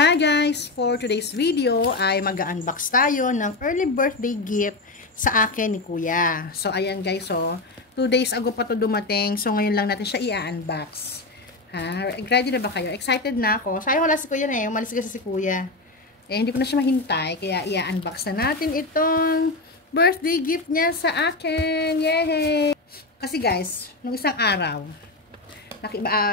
Hi guys! For today's video ay mag-unbox tayo ng early birthday gift sa akin ni Kuya. So ayan guys, so 2 days ago pa to dumating. So ngayon lang natin siya i-unbox. Ready na ba kayo? Excited na ako. Sayang wala si Kuya na eh. Umalis kasi si Kuya. Eh hindi ko na siya mahintay. Kaya i-unbox na natin itong birthday gift niya sa akin. Yay! Kasi guys, nung isang araw,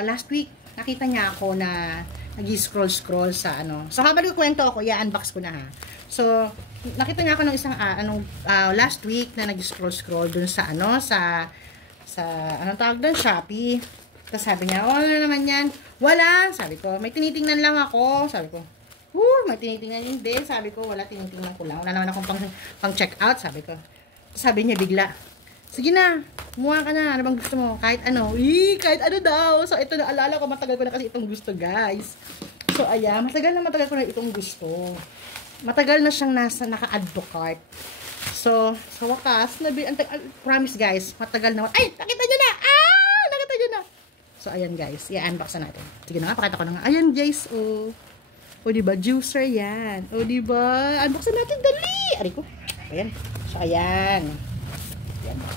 last week, nakita niya ako na nag-scroll sa ano. So, habang kwento ako, i-unbox ko na ha. So, nakita niya ako ng isang, last week na nag-scroll dun sa, anong tawag dun, Shopee. Tapos sabi niya, oh, ano naman yan? Wala. Sabi ko, may tinitingnan lang ako. Sabi ko, may tinitingnan yun din. Sabi ko, wala, tinitingnan ko lang. Wala naman akong pang check out, sabi ko. Sabi niya bigla, sige na, kumuha ka na. Ano bang gusto mo? Kahit ano. Kahit ano daw. So, ito naalala ko. Matagal ko na kasi itong gusto, guys. So, ayan. Matagal ko na itong gusto. Matagal na siyang naka-add to cart. So, sa wakas, promise, guys. Matagal na. Ay! Nakita nyo na! Nakita nyo na! So, ayan, guys. I-unbox na natin. Sige na nga. Pakita ko na nga. Ayan, guys. O, diba? Juicer yan. O, diba? Unbox na natin. Dali! Ari ko. Ayan. So, ayan.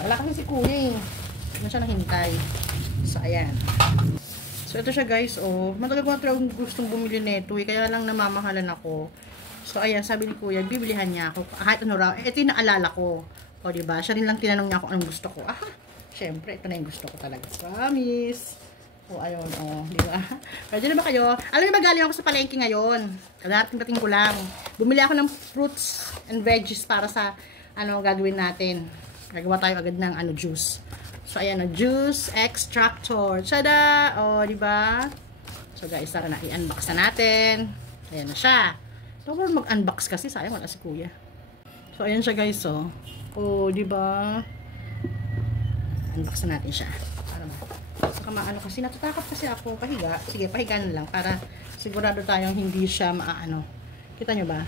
Wala kasi si Kuya eh. Hindi na siya nahintay. So, ayan. So, ito siya guys. Oh, matagal ko na talagang gustong bumili nito eh. Kaya lang namamahalan ako. So, ayan. Sabi ni Kuya, bibilihan niya ako. Kahit ano raw. Ito yung naalala ko. O, diba? Siya rin lang tinanong niya kung anong gusto ko. Syempre, ito na yung gusto ko talaga. Promise. O, ayun. O, diba? Pwede na ba kayo? Alam niyo ba, galing ako sa palengke ngayon. Dating ko lang. Bumili ako ng fruits and veggies para sa gagawin natin. Gagawa tayo agad ng juice. So, ayan na, juice extractor. Tada! O, diba? So, guys, tara na, i-unbox na natin. Ayan na siya. So, mag-unbox kasi, sayang wala si Kuya. So, ayan siya, guys, o. O, diba? Unbox na natin siya. Para ba? Saka maano kasi, natatakot kasi ako. Pahiga. Sige, pahiga na lang. Para sigurado tayong hindi siya maaano. Kita nyo ba?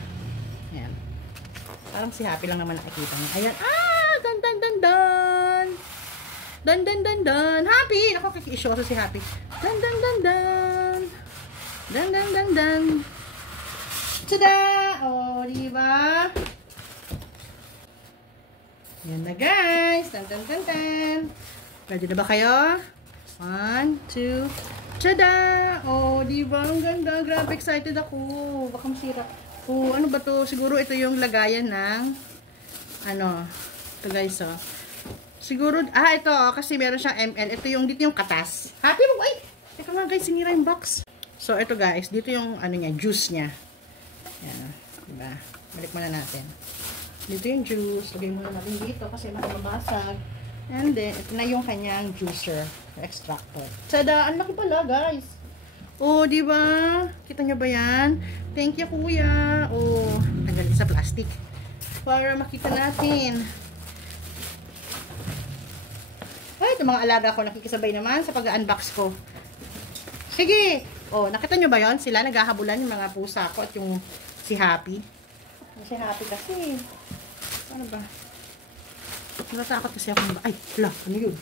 Ayan. Parang si Happy lang naman nakikita niya. Ayan. Dan. Happy! Ako kaki-isyoso si Happy. Dan. Tada! O, diba? Yan na, guys. Dan. Ready na ba kayo? 1, 2, tada! O, diba? Ang ganda. Grabe, excited ako. Baka masira. O, ano ba to? Siguro ito yung lagayan ng ito guys, oh. Siguro, ito, kasi meron siyang ml. Ito yung, dito yung katas. Happy mo, ay! Teka nga guys, sinira yung box. So, ito guys, dito yung, juice niya. Yan, diba? Balik muna natin. Dito yung juice. Lagay muna natin dito kasi makabasag. And then, ito na yung kanyang juicer. Extractor. Tada! Ang laki pala, guys. Oh, diba? Kita nyo ba yan? Thank you, Kuya. Oh, tanggal sa plastic. Para makita natin. Ay, ito mga alaga ko nakikisabay naman sa pag-unbox ko. Sige! Oh, nakita nyo ba yon? Sila naghahabulan yung mga pusa ko at yung si Happy. Si Happy kasi. Ano ba? Natatakot kasi ako. Ay, wala. Ano yun?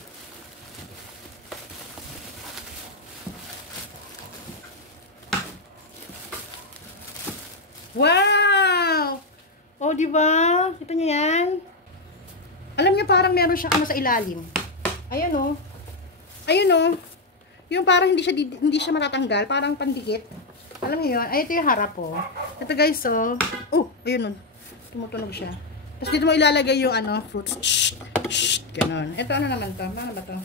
Wow! Oh, diba? Kita nyo yan? Alam nyo, parang meron siya sa ilalim. Ayan o. Ayun o. Yung parang hindi siya matatanggal. Parang pandikit. Alam niyo yun? Ay, ito yung harap o. Ito guys o. Oh, ayun o. Tumutunog siya. Tapos dito mo ilalagay yung fruits. Shh. Ganon. Ito ano naman to? Paano ba to?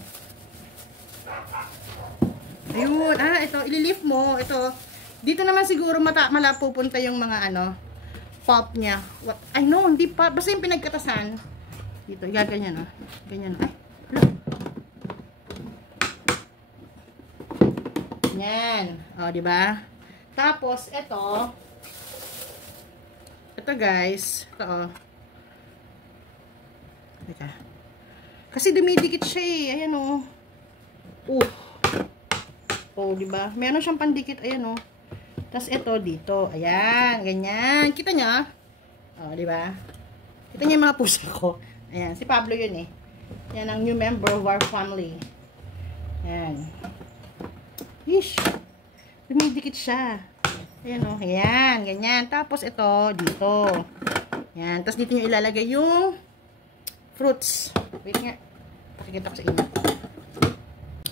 Ayun. Ito. Ililift mo. Ito. Dito naman siguro malapupunta yung mga pulp niya. Ay no, hindi pa. Basta yung pinagkatasan. Dito. Ganyan o. Ganyan o. Ay. Yan. O, diba? Tapos, ito guys. Ito, Teka. Kasi dumidikit siya eh. Ayan o. O, diba? Meron siyang pandikit. Ayan o. Tapos, ito dito. Ayan. Ganyan. Kita niya? O, diba? Kita niya yung mga pusa ko. Ayan. Si Pablo yun eh. Yan ang new member of our family. Ayan. Ish. Dumidikit siya. Ayan o. Ayan. Ganyan. Tapos ito, dito. Ayan. Tapos dito nyo ilalagay yung fruits. Wait nga. Pakikita ko sa inyo.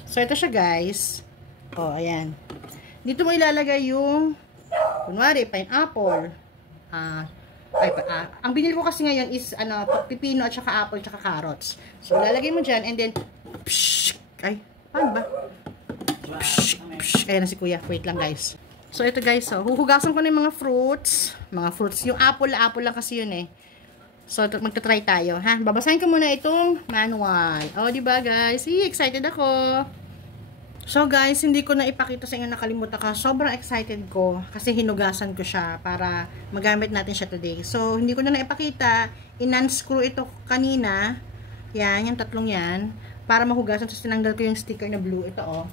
So, ito siya guys. O, ayan. Dito mo ilalagay yung kunwari, pineapple. Ang binili ko kasi ngayon is pipino at saka apple at saka carrots. So, ilalagay mo dyan and then paano ba? Ayan na si kuya. Wait lang guys. So, ito guys, huhugasan ko na yung mga fruits. Yung apple lang kasi yun eh. So, magta-try tayo, ha? Babasahin ko muna itong manual. O, diba guys? Excited ako. So, guys, hindi ko na ipakita sa inyo, nakalimutan ka. Sobrang excited ko kasi hinugasan ko siya para magamit natin siya today. So, hindi ko na naipakita. In-unscrew ito kanina. Yan, yung tatlong yan. Para mahugasan. Tapos, tinanggal ko yung sticker na blue. Ito, oh.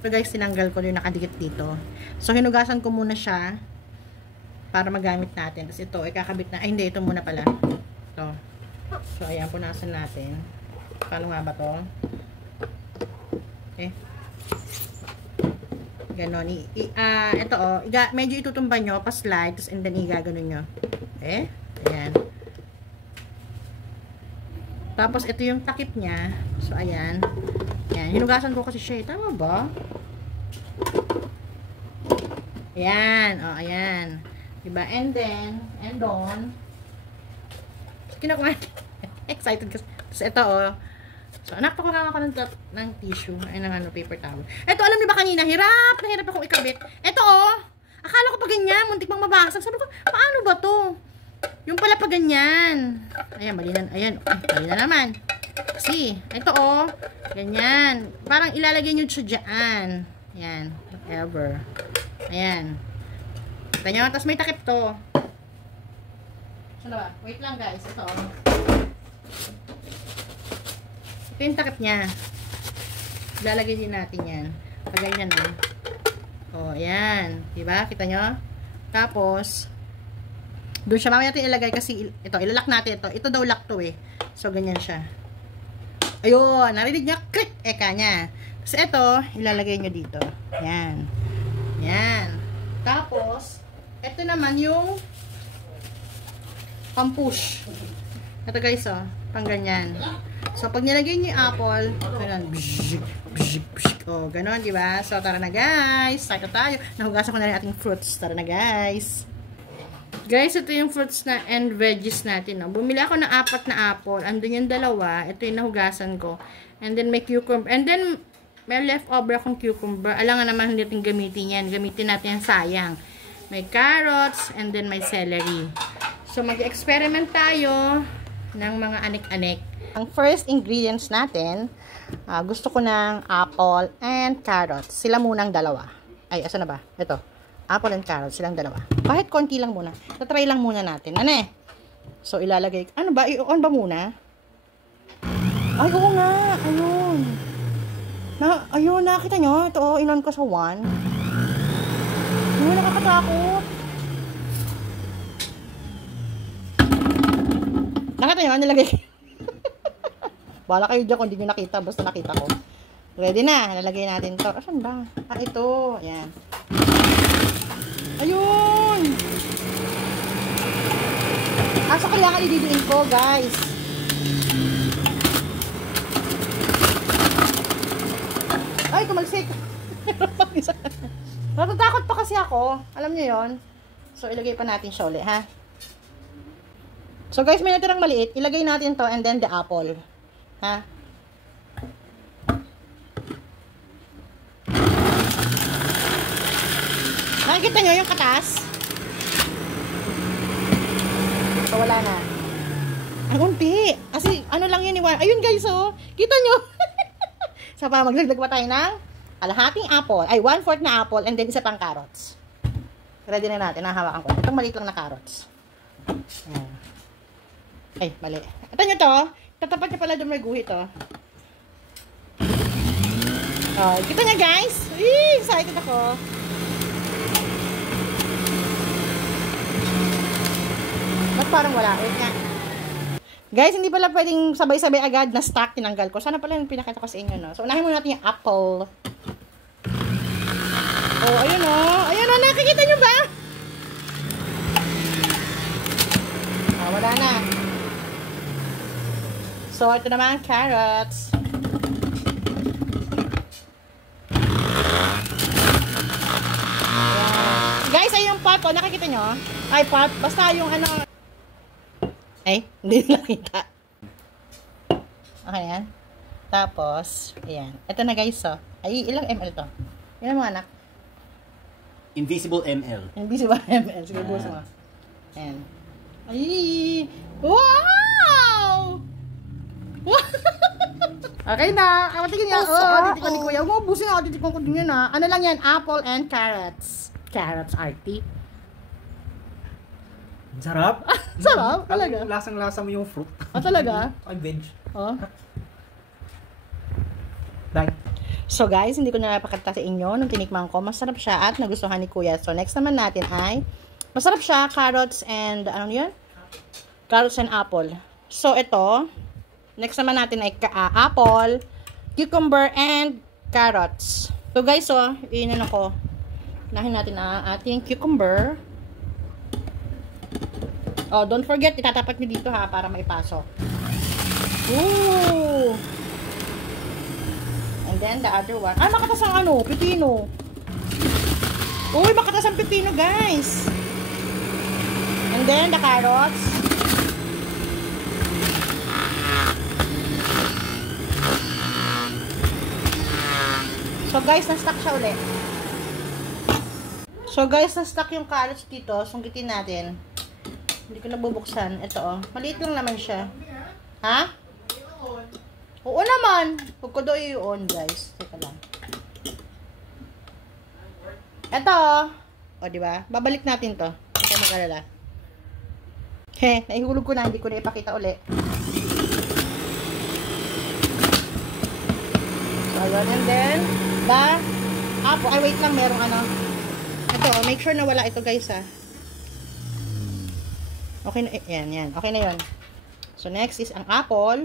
So guys, tinanggal ko yung nakadikit dito. So, hinugasan ko muna siya para magamit natin. Tapos ito, ikakabit na. Ay, hindi. Ito muna pala. Ito. So, ayan, punasan natin. Paano nga ba to? Okay. Ganon. Ito, oh. Medyo itutumba nyo, pa-slide. Tapos, and then, igaganon nyo. Okay. Ayan. Tapos, ito yung takip niya. So, ayan. Ayan. Hinugasan ko kasi siya. Tama ba? Ayan. O, ayan. Diba? And then, and on. Kinakuha. Excited kasi. Tapos, ito, o. So, napakakuha ako ng tissue. Ay, ng paper towel. Ito, alam niyo ba kanina, hirap na hirap akong ikabit. Ito, o. Akala ko pa ganyan. Muntik pang mabasag. Sabi ko, paano ba to? Yung pala pa ganyan. Ayan, mali na. Ayan. Mali na naman. See, ito oh, ganyan. Parang ilalagay nyo siya dyan. Ayan, whatever. Ayan. Kita nyo, tapos may takip to. Saan ba? Wait lang guys, ito oh. Ito yung takip niya. Ilalagay din natin yan. Pag ganyan oh. Oh, ayan. Diba? Kita nyo? Tapos, doon siya mamaya natin ilagay kasi ito, ilalak natin ito. Ito daw lock to eh. So, ganyan siya. Ayun, narinig niya, click, eka niya. Tapos ito, ilalagay nyo dito. Yan. Yan. Tapos, ito naman yung pang-push. Ito guys, oh, pang ganyan. So, pag nilagay nyo yung apple, ganun, oh, ganun, diba? So, tara na guys. Start tayo. Nahugasan ko na rin ating fruits. Tara na guys. Guys, ito yung fruits na and veggies natin. No? Bumili ako ng 4 na apple. Andun yung 2. Ito yung nahugasan ko. And then may cucumber. And then may leftover akong cucumber. Alam nga naman hindi natin gamitin yan. Gamitin natin yan, sayang. May carrots and then may celery. So mag-experiment tayo ng mga anik-anik. Ang first ingredients natin, gusto ko ng apple and carrots. Sila munang 2. Ay, asa na ba? Ito. Apple and carrots, silang 2. Kahit konti lang muna. Tatry lang muna natin. Ano eh? So, ilalagay. Ano ba? I-on ba muna? Ay, oo nga. Ayun. Ayun, nakita nyo? Ito, oh, in-on ko sa 1. Ayun, nakakatakot. Nakita nyo? Nilagay. Wala kayo dyan kung hindi nyo nakita. Basta nakita ko. Ready na. Nalagay natin to. Asan ba? Ito. Ayan. Ayun! So kailangan ididuin ko, guys. Ay, tumalsik. Natatakot pa kasi ako. Alam niyo yon. So, ilagay pa natin siya ulit, ha? So, guys, may natirang maliit. Ilagay natin to and then the apple. Ha? Nakikita nyo yung katas? So, wala na. Ang unti. Kasi, ano lang yun, ayun guys, oh. Kita nyo? So, pa, maglaglag pa tayo ng kalahating apple. Ay, 1/4 na apple and then isa pang carrots. Ready na natin. Nahawakan ko. Itong maliit lang na carrots. Ayan. Ay, mali. Ito nyo to. Tatapat nyo pala doon may guhit, oh. Oh, kita nyo guys? Excited ako. Parang wala. Wait nga. Guys, hindi pala pwedeng sabay-sabay agad na stock tinanggal ko. Sana pala yung pinakita ko sa inyo, no? So, unahin muna natin yung apple. Oh, ayun oh. Ayun oh, nakikita nyo ba? Ah, wala na. So, ito naman, carrots. Guys, ay yung pot, oh, nakikita nyo? Ay, pot, basta yung ano. Ay, hindi nakita. Okay, yan. Tapos, ayan. Ito na guys, oh. Ay, ilang ml to? Ilan mga anak? Invisible ML. Invisible ml. Sige, buhos mo. Ayan. Ay! Wow! Okay na. Matigin niya. Oh, titikon ni Kuya. Huwag mo ubusin ako. Titikon ko din yun, ha. Ano lang yan? Apple and carrots. Carrots, RT. Sarap. Sarap, talaga. Lasang-lasa mo yung fruit. Oh, talaga? Ay, veg. Oh. Bye. So guys, hindi ko na napakita sa inyo nung tinikman ko. Masarap siya at nagustuhan ni Kuya. So next naman natin ay, masarap siya, carrots and, ano yun? Carrots and apple. So ito, next naman natin ay apple, cucumber, and carrots. So guys, so, inan ako. Nahin natin ang ating cucumber. Oh, don't forget, itatapat nyo dito ha, para maipasok. Ooh! And then, the other one. Ah, makatas ang ano, pipino. Uy, makatas ang pipino, guys. And then, the carrots. So, guys, na-stuck siya ulit. So, guys, na-stuck yung carrots dito. Sunggitin natin. Hindi ko nabubuksan. Ito, oh. Maliit lang naman siya. Ha? Oo naman. Huwag ko doon i-on, guys. Teka lang. Ito. O, diba? Babalik natin to. Hindi mag-alala. He, naihulog ko na. Hindi ko na ipakita uli. So, yun. And then, ay, wait lang. Merong ano. Ito, make sure na wala ito, guys, ha. Okay na, yan. Okay na yun. So, next is ang apple.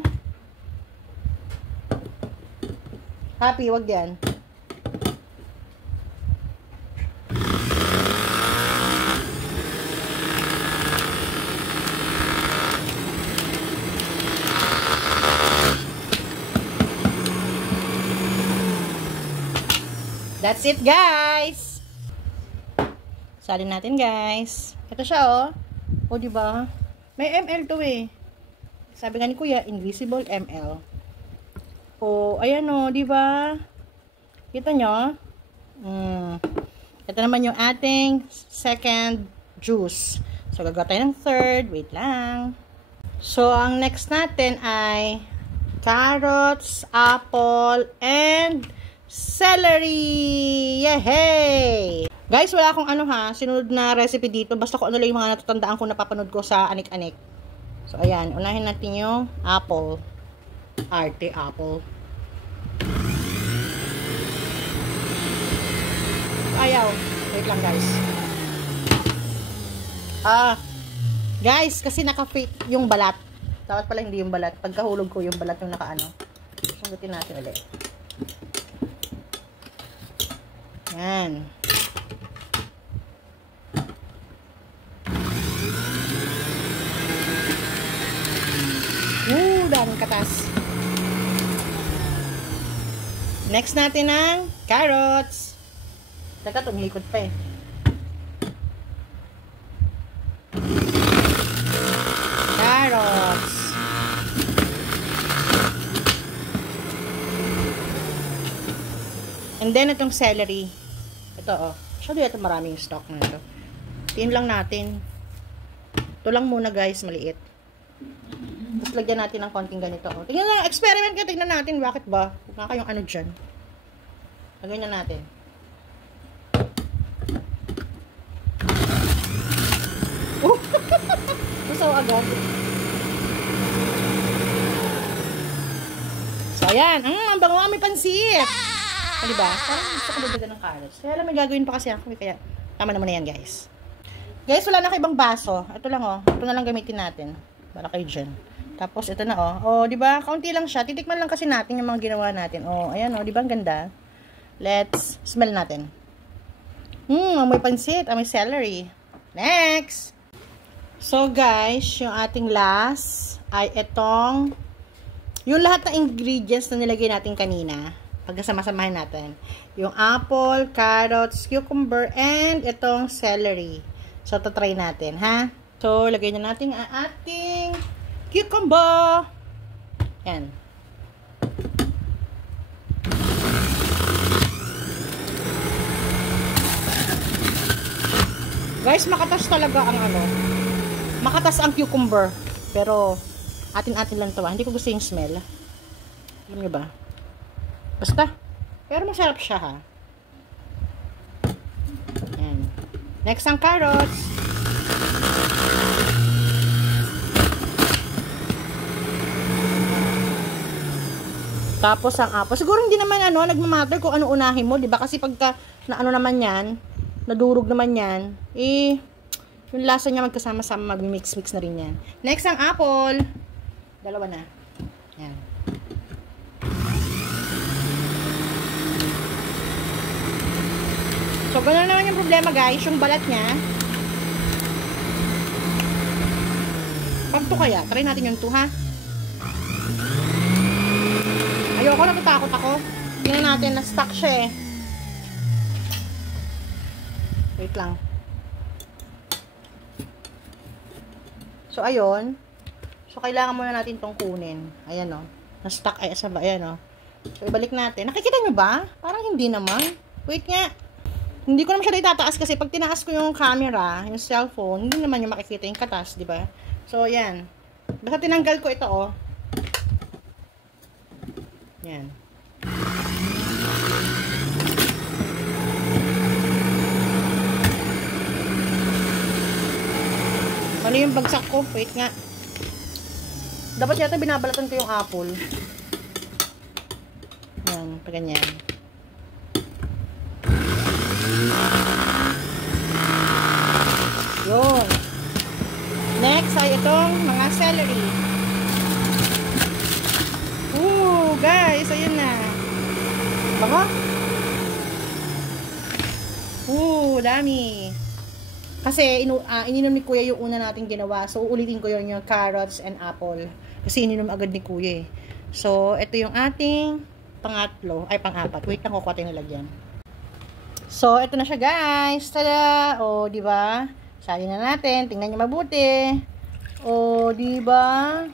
Happy, wag yan. That's it, guys. Salin natin, guys. Ito siya, oh. O, diba? May ML to, eh. Sabi nga ni Kuya, invisible ML. O, ayan o, diba? Kita nyo? Ito naman yung ating second juice. So, gagawa tayo ng third. Wait lang. So, ang next natin ay carrots, apple, and celery! Yehey! Guys, wala akong ano ha, sinunod na recipe dito. Basta kung ano lang yung mga natatandaan ko, napapanood ko sa anik-anik. So, ayan. Unahin natin yung apple. Arte apple. Ayaw. Wait lang, guys. Guys, kasi naka-fit yung balat. Dapat pala hindi yung balat. Pagkahulog ko yung balat yung naka-ano. Sunggutin natin ulit. Yan. Daming katas. Next natin ang carrots. Teka, tumilikod pa eh. Carrots. And then, itong celery. Ito, oh. Masyado ito maraming stock na ito. Tiin lang natin. Ito lang muna, guys. Maliit. Tapos lagyan natin ng konting ganito. Oh. Tingnan lang, experiment ka, tingnan natin. Bakit ba? Huwag nga kayong ano dyan. Lagyan na natin. Gusto agad. So, ayan. Ang bango nga, may pansit. Ah, diba? Parang gusto ko dagdagan ng carrots. Kaya lang may gagawin pa kasi ako. Kaya tama naman na yan, guys. Guys, wala na kayo ibang baso. Ito lang, oh. Ito na lang gamitin natin. Para kayo dyan. Tapos, ito na, oh. Oh, diba? Kaunti lang siya. Titikman lang kasi natin yung mga ginawa natin. Oh, ayan, oh. Diba? Ang ganda. Let's smell natin. Amoy pansit, amoy celery. Next! So guys, yung ating last ay itong yung lahat ng ingredients na nilagay natin kanina. Pagkasama-samahin natin. Yung apple, carrots, cucumber, and itong celery. So, try natin, ha? So, lagay na natin ang ating cucumber. Yan. Guys, makatas talaga ang makatas ang cucumber. Pero, atin-atin lang ito. Hindi ko gusto yung smell. Alam nyo ba? Basta. Pero masarap siya, ha? Yan. Next ang carrots. Tapos ang apple. Siguro hindi naman nagmamatter kung ano unahin mo, 'di ba? Kasi pagka naman 'yan, nadurog naman 'yan, yung lasa niya magkasama-sama, mag-mix-mix na rin 'yan. Next ang apple. Dalawa na. Yan. So, gano'n naman yung problema, guys. Yung balat niya. Pag to kaya, try natin yung 2, ha? Ayoko, natatakot ako. Tingnan natin, na-stuck siya eh. Wait lang. So, ayun. So, kailangan muna natin tong kunin. Ayan, o. Na-stuck ay asa ba? Ayan, o. So, ibalik natin. Nakikita nyo ba? Parang hindi naman. Wait nga. Hindi ko naman siya itataas kasi pag tinaas ko yung camera, yung cellphone, hindi naman yung makikita yung katas, di ba? So, ayan. Basta tinanggal ko ito, oh. Yan. Ano yung bagsak ko? Wait nga. Dapat yata binabalatan ko yung apple. Yan, pa ganyan. Yun. Next ay itong mga celery. Guys, ayun na. Baka? Dami. Kasi ininom ni Kuya yung una nating ginawa. So, uulitin ko yun yung carrots and apple. Kasi ininom agad ni Kuya eh. So, ito yung ating pangatlo. Ay, pang-apat. Wait lang, kukuha tayo nalagyan. So, ito na siya guys. Tada! O, diba? Sali na natin. Tingnan nyo mabuti. O, diba?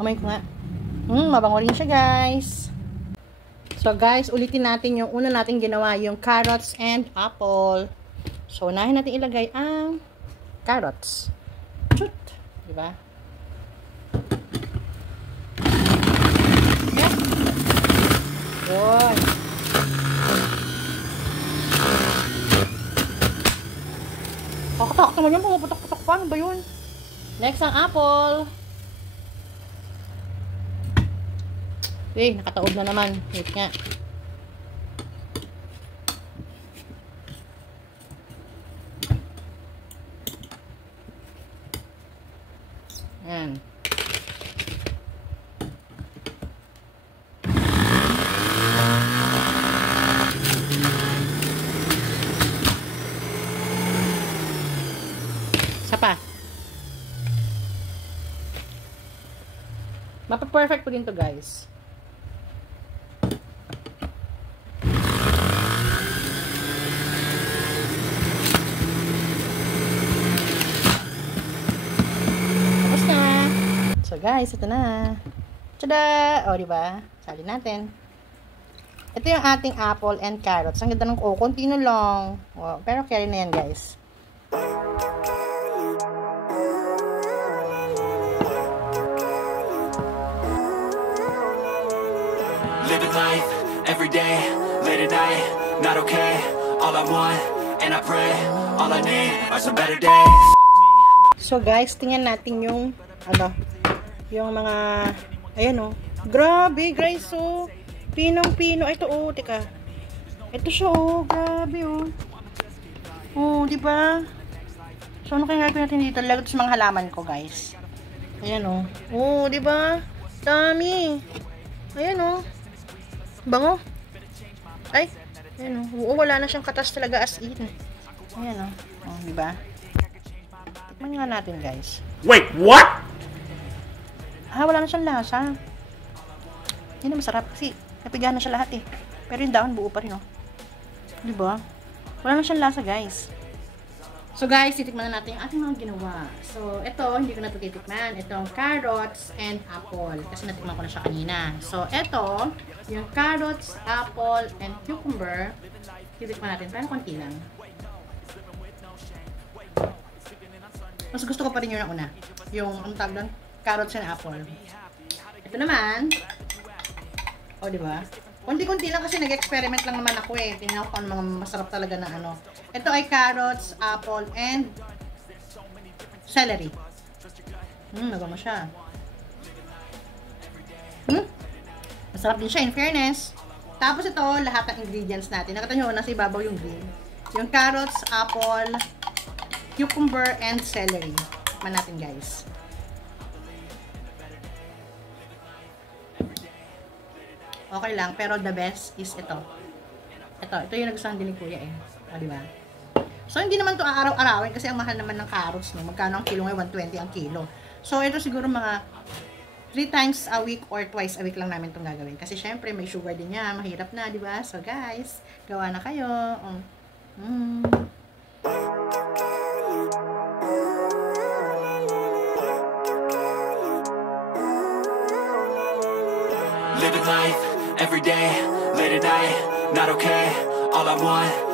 Kamay ko nga. Mabango rin siya guys. So, guys, ulitin natin yung una natin ginawa. Yung carrots and apple. So, unahin natin ilagay ang carrots. Shoot! Diba? Okay. Yun. Kakatakot naman yun. Pumaputok-putok pa. Ano ba yun? Next ang apple. Nakataob na naman. Wait nga. Ayan. Isa pa. Mapa-perfect po din to guys. So guys, ito na. Tada! O, diba? Sali natin. Ito yung ating apple and carrots. Ang ganda ng konti na lang. O, pero carry na yan, guys. Living life, every day, late at night, not okay. All I want, and I pray, all I need are some better days. So guys, tingnan natin yung yung mga, ayan grabe guys, pinong-pino, ito teka, ito siya grabe diba? So ano kaya gagawin natin dito? Lagay sa mga halaman ko guys, ayan diba? Dami, ayan bango, ay, Ayan o. Oo, wala na siyang katas talaga as in. Ayan o. O, diba? Tikman nga natin, guys. Wait, what? Wala na siyang lasa. Yan ang masarap kasi napigahan na siya lahat eh. Pero yung dahon buo pa rin, oh. Diba? Wala na siyang lasa, guys. So, guys, titikman na natin yung ating mga ginawa. So, ito, hindi ko na ito titikman. Itong carrots and apple. Kasi natikman ko na siya kanina. So, ito, yung carrots, apple, and cucumber. Titikman natin. Pero konti lang. Mas gusto ko pa rin yung una. Yung, ang tawag doon, carrots and apple. Ito naman, o, diba? Kunti-kunti lang kasi nag-experiment lang naman ako eh. Tingnan ko ano mga masarap talaga na ano. Ito ay carrots, apple, and celery. Nagama siya. Masarap din siya in fairness. Tapos ito, lahat ng ingredients natin. Nakita nyo, nasa ibabaw yung green. Yung carrots, apple, cucumber, and celery. Man natin, guys. Okay lang, pero the best is ito. Ito yung nagustuhan din ni Kuya eh. Diba? So, hindi naman to araw-arawin kasi ang mahal naman ng carrots, no? Magkano ang kilo ngayon? 120 ang kilo. So, ito siguro mga 3 times a week or twice a week lang namin itong gagawin. Kasi syempre, may sugar din niya. Mahirap na, diba? So, guys, gawa na kayo. Living life, every day, late at night, not okay. All I want